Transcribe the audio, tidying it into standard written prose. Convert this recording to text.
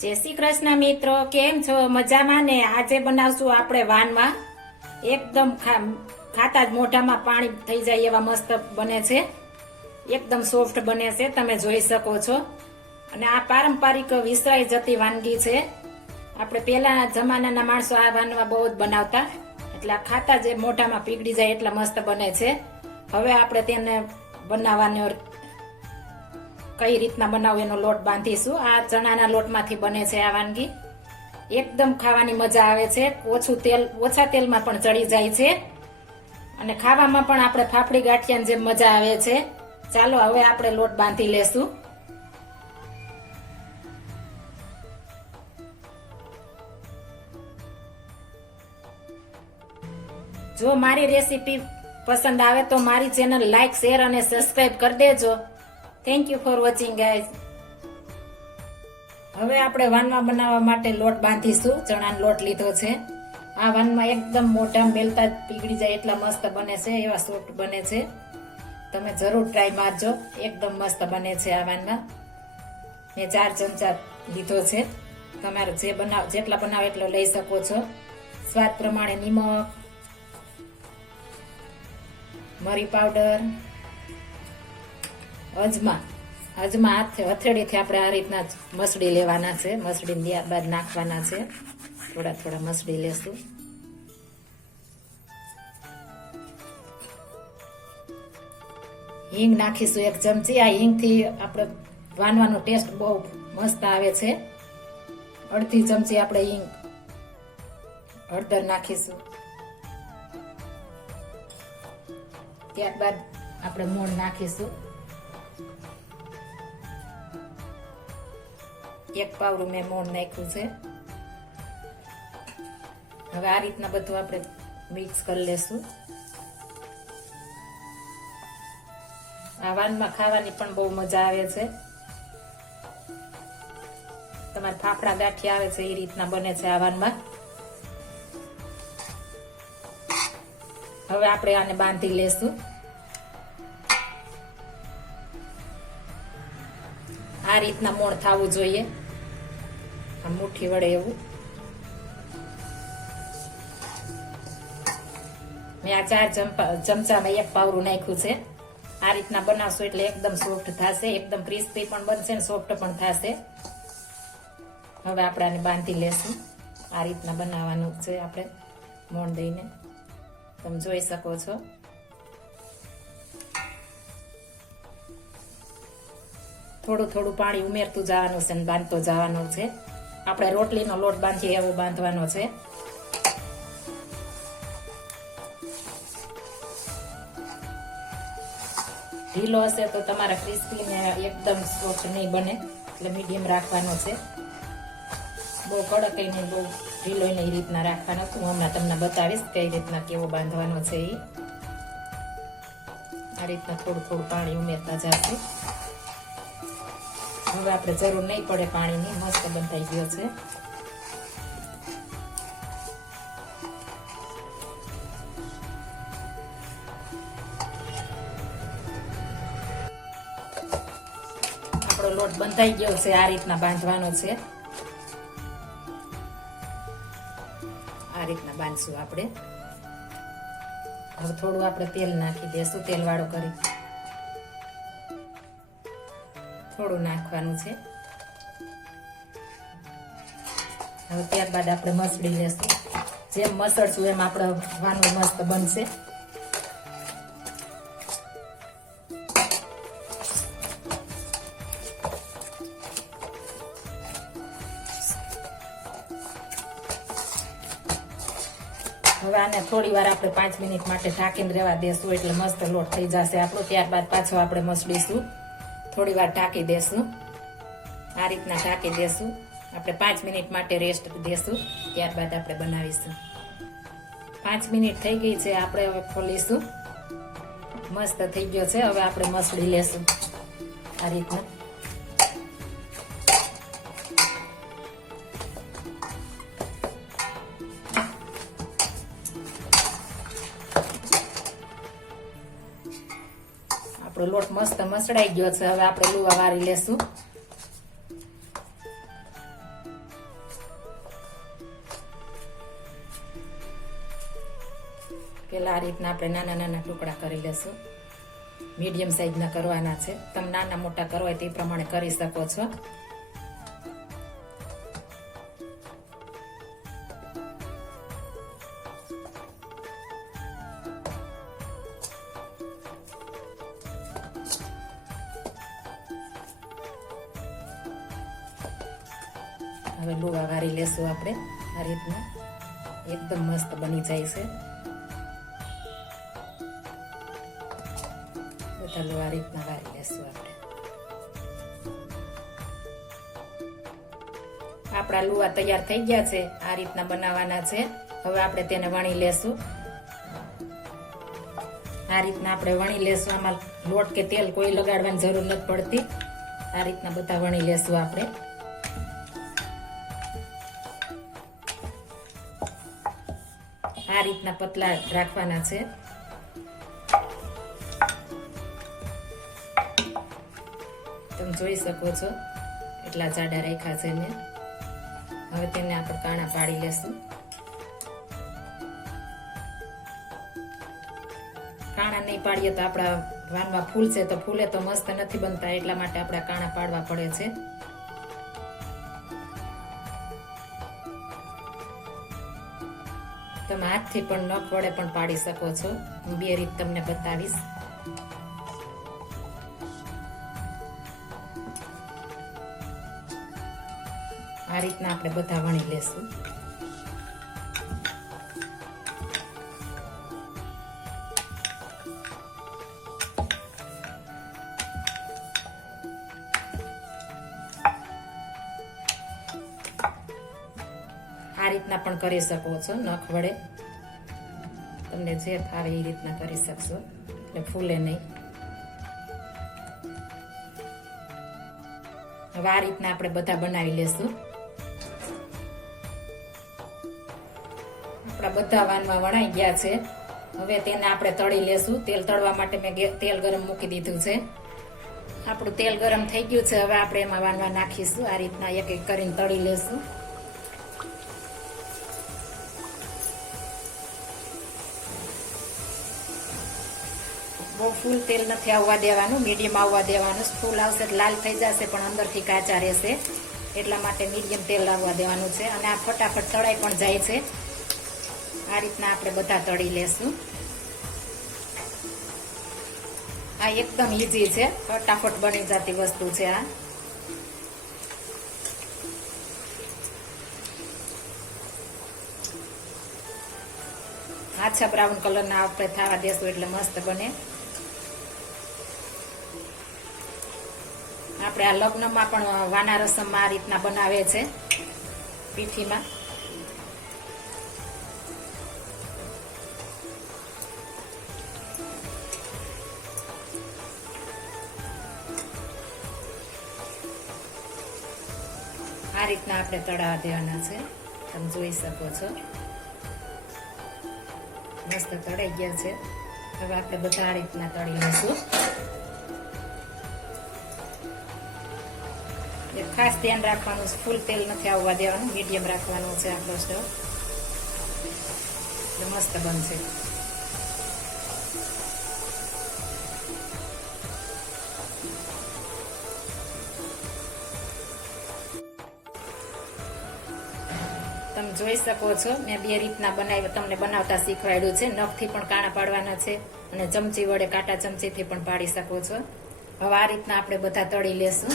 જય શ્રી કૃષ્ણ મિત્રો, કેમ છો? મજામાં ને? આજે બનાવશું આપણે વાનમાં એકદમ ખાતા જ મોઢામાં પાણી થઈ જાય એવા મસ્ત બને છે. એકદમ સોફ્ટ બને છે, તમે જોઈ શકો છો. અને આ પારંપરિક વિસરાઈ જતી વાનગી છે. આપણે પહેલાના જમાનાના માણસો આ વાનવા બહુ જ બનાવતા, એટલે આ ખાતા જ મોઢામાં પીગળી જાય એટલા મસ્ત બને છે. હવે આપણે તેને બનાવવાનો કઈ રીતના બનાવવું એનો લોટ બાંધીશું. આ ચણાના લોટમાંથી બને છે આ વાનગી. એકદમ ખાવાની મજા આવે છે. ઓછા તેલમાં પણ ચડી જાય છે અને ખાવામાં પણ આપણે ફાફડી ગાંઠિયાની જેમ મજા આવે છે. ચાલો હવે આપણે લોટ બાંધી લેશું. જો મારી રેસીપી પસંદ આવે તો મારી ચેનલ લાઈક, શેર અને સબસ્ક્રાઇબ કરી દેજો. Thank you for watching guys. હવે આપણે વાનમાં બનાવવા માટે લોટ બાંધીશું. ચણાનો લોટ લીધો છે. આ વાનમાં એકદમ મોઢા મેલતા પીગળી જાય એટલા મસ્ત બને છે, એવા સોફ્ટ બને છે. તમે જરૂર ટ્રાય મારજો, એકદમ મસ્ત બને છે આ વાનમાં. મેં 4 ચમચા લીધો છે. તમારે જેટલા બનાવો એટલો લઈ શકો છો. સ્વાદ પ્રમાણે નિમક, મરી પાવડર, અજમા હથેળીથી આપણે આ રીતના મસળી લેવાના છે. મસળી ત્યારબાદ નાખવાના છે. થોડા થોડા મસળી લેશું. હિંગ નાખીશું 1 ચમચી. આ હિંગથી આપણે વાનવાનો ટેસ્ટ બહુ મસ્ત આવે છે. અડધી ચમચી આપણે હિંગ હળદર નાખીશું. ત્યારબાદ આપણે મોણ નાખીશું. 1 પાવડું મેં મોણ નાખ્યું છે. હવે આ રીતના બધું આપણે મિક્સ કરી લેશું. આ વાનમાં ખાવાની પણ બહુ મજા આવે છે. તમારે ફાફડા ગાંઠિયા આવે છે એ રીતના બને છે આ વાનમાં. હવે આપણે આને બાંધી લેશું. આ રીતના મોણ થવું જોઈએ, આ મુઠ્ઠી વડે એવું. મેં આ 4 ચમચામાં 1 પાવડું નાખ્યું છે. આ રીતના બનાવશું એટલે એકદમ સોફ્ટ થશે, એકદમ ક્રિસ્પી પણ બનશે ને સોફ્ટ પણ થશે. હવે આપણે આને બાંધી લેશું. આ રીતના બનાવવાનું છે આપણે મોણ દઈને, તમે જોઈ શકો છો. થોડું થોડું પાણી ઉમેરતું જવાનું છે અને બાંધતો જવાનું છે. આપણે રોટલીનો લોટ બાંધીએ એવો બાંધવાનો છે. ઢીલો હશે તો તમારા ક્રિસ્પી ને એકદમ સોફ્ટ નહીં બને, એટલે મીડિયમ રાખવાનો છે. બહુ કડક નહીં, બહુ ઢીલો નહીં, એ રીતના રાખવાનો. હું હમણાં તમને બતાવીશ કઈ રીતના કેવો બાંધવાનો છે. આ રીતના થોડું થોડું પાણી ઉમેરતા જશે. હવે આપણે જરૂર નહીં પડે પાણીની. મસ્ત બંધાઈ ગયો છે. આપણો લોટ બંધાઈ ગયો છે. આ રીતના બાંધવાનો છે. આ રીતના બાંધશું આપણે. હવે થોડું આપણે તેલ નાખી દેશું, તેલ વાળો કરી થોડું નાખવાનું છે. હવે ત્યારબાદ આપણે મસળી લેશું. જેમ મસળશું એમ આપણે વાનું મસ્ત બનશે. હવે આને થોડી વાર આપણે 5 મિનિટ માટે ઢાંકીને રહેવા દેશું, એટલે મસ્ત લોટ થઈ જશે આપણો. ત્યારબાદ પાછો આપણે મસળીશું. થોડી વાર ઢાંકી દેશું. આ રીતના ઢાંકી દેશું. આપણે 5 મિનિટ માટે રેસ્ટ દેશું. ત્યારબાદ આપણે બનાવીશું. 5 મિનિટ થઈ ગઈ છે. આપણે હવે ખોલીશું. મસ્ત થઈ ગયો છે. હવે આપણે મસળી લેશું આ રીતના. આપણો લોટ મસ્ત મસળાઈ ગયો છે. હવે આપણે લુવા વાળી લેશું. પેલા આ રીતના આપણે નાના નાના ટુકડા કરી લેશું. મીડિયમ સાઈઝના કરવાના છે. તમે નાના મોટા કરવા હોય તે પ્રમાણે કરી શકો છો. હવે લુવા વારી લેશું આપણે આ રીતના. એકદમ મસ્ત બની જાય છે. બધા લુવા રીતના વારી લેશું આપણે. આપણા લુવા તૈયાર થઈ ગયા છે. આ રીતના બનાવવાના છે. હવે આપણે તેને વણી લેશું. આ રીતના આપણે વણી લેશું. આમાં લોટ કે તેલ કોઈ લગાડવાની જરૂર નથી પડતી. આ રીતના બધા વણી લેશું આપણે. આ રીતના પતલા રાખવાના છે. તમે જોઈ શકો છો એટલા જાડા રાખ્યા છે મેં. હવે તેને આપણે કાણા પાડી લેશું. કાણા નહીં પાડીએ તો આપણા વાનમાં ફૂલશે તો ફૂલે તો મસ્ત નથી બનતા. એટલા માટે આપણે કાણા પાડવા પડે છે. તમે હાથથી પણ નખ વડે પણ પાડી શકો છો. હું બે રીત તમને બતાવીશ. આ રીતના આપણે બધા વણી લેશું. આ રીતના પણ કરી શકો છો નખ વડે. તમને જે ફાવે એ રીતના કરી શકશો એટલે ફૂલે નહીં. હવે આ રીતના આપણે બધા બનાવી લેશું. આપણા બધા વાનમાં વણાઈ ગયા છે. હવે તેને આપણે તળી લેશું. તેલ તળવા માટે મેં તેલ ગરમ મૂકી દીધું છે. આપણું તેલ ગરમ થઈ ગયું છે. હવે આપણે એમાં વાનવા નાખીશું. આ રીતના એક એક કરીને તળી લેશું. બહુ ફૂલ તેલ નથી આવવા દેવાનું, મીડિયમ આવવા દેવાનું. ફૂલ આવશે તો લાલ થઈ જશે પણ અંદરથી કાચા રહેશે. એટલા માટે મીડિયમ તેલ આવવા દેવાનું છે. અને આ ફટાફટ તળાઈ પણ જાય છે. આ રીતના આપણે બધા તળી લેશું. આ એકદમ ઈઝી છે, ફટાફટ બની જતી વસ્તુ છે. આ આછા બ્રાઉન કલરના આપણે થવા દેશું એટલે મસ્ત બને. આપણે આ લગ્નમાં પણ વાના રસમમાં આ રીતના બનાવે છે પીઠીમાં. આ રીતના આપણે તળાવા દેવાના છે. તમે જોઈ શકો છો મસ્ત તળાઈ ગયા છે. હવે આપણે બધા આ રીતના તળી લઈશું. ખાસ ધ્યાન રાખવાનું, ફૂલ તેલ નથી આવવા દેવાનું, મીડિયમ રાખવાનું છે આપણો સ્ટવ. મસ્ત બનશે. તમે જોઈ શકો છો મેં બે રીતના બનાવી તમને બનાવતા શીખવાડ્યું છે. નખથી પણ કાણા પાડવાના છે અને ચમચી વડે કાંટા ચમચીથી પણ પાડી શકો છો. હવે આ રીતના આપણે બધા તળી લેશું.